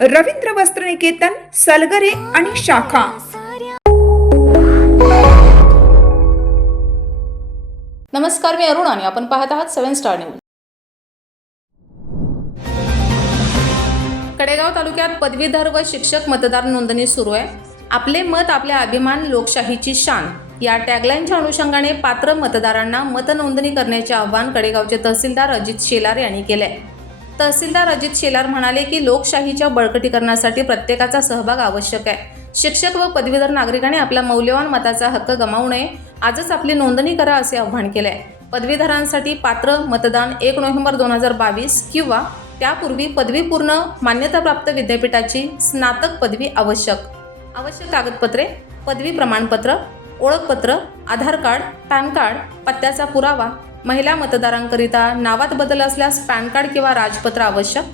रवींद्र वस्त्रनिकेतन सलगरे आणि शाखा. नमस्कार मी अरुण आणि आपण पाहत आहात सेव्हन स्टार न्यूज. कडेगाव तालुक्यात पदवीधर व शिक्षक मतदार नोंदणी सुरू आहे. आपले मत आपले अभिमान लोकशाहीची शान या टॅगलाईनच्या अनुषंगाने पात्र मतदारांना मतनोंदणी करण्याचे आवाहन कडेगावचे तहसीलदार अजित शेलार यांनी केले तहसीलदार अजित शेलार म्हणाले की लोकशाहीच्या बळकटीकरणासाठी प्रत्येकाचा सहभाग आवश्यक आहे. शिक्षक व पदवीधर नागरिकांनी आपल्या मौल्यवान मताचा हक्क गमावू नये. आजच आपली नोंदणी करा असे आवाहन केले आहे पदवीधरांसाठी पात्र मतदान एक नोव्हेंबर दोन हजार बावीस किंवा त्यापूर्वी पदवीपूर्ण मान्यताप्राप्त विद्यापीठाची स्नातक पदवी आवश्यक. आवश्यक कागदपत्रे पदवी प्रमाणपत्र ओळखपत्र आधार कार्ड पॅन कार्ड पत्त्याचा पुरावा महिला मतदारांकरिता नावात बदल असल्यास पॅन कार्ड किंवा राजपत्र आवश्यक?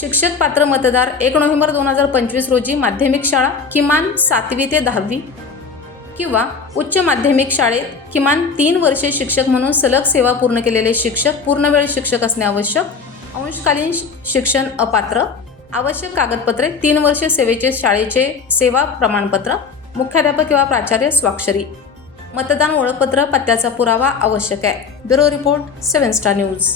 शिक्षक पात्र मतदार एक नोव्हेंबर दोन हजार पंचवीस रोजी माध्यमिक शाळा किमान सातवी ते दहावी? किंवा उच्च माध्यमिक शाळेत किमान तीन वर्षे शिक्षक म्हणून सलग सेवा पूर्ण केलेले शिक्षक पूर्णवेळ शिक्षक असणे आवश्यक? अंशकालीन शिक्षण अपात्र? आवश्यक कागदपत्रे तीन वर्षे सेवेचे शाळेचे सेवा प्रमाणपत्र? मुख्याध्यापक किंवा प्राचार्य स्वाक्षरी? मतदान ओळखपत्र पत्त्याचा पुरावा आवश्यक आहे. Bureau report seven star news.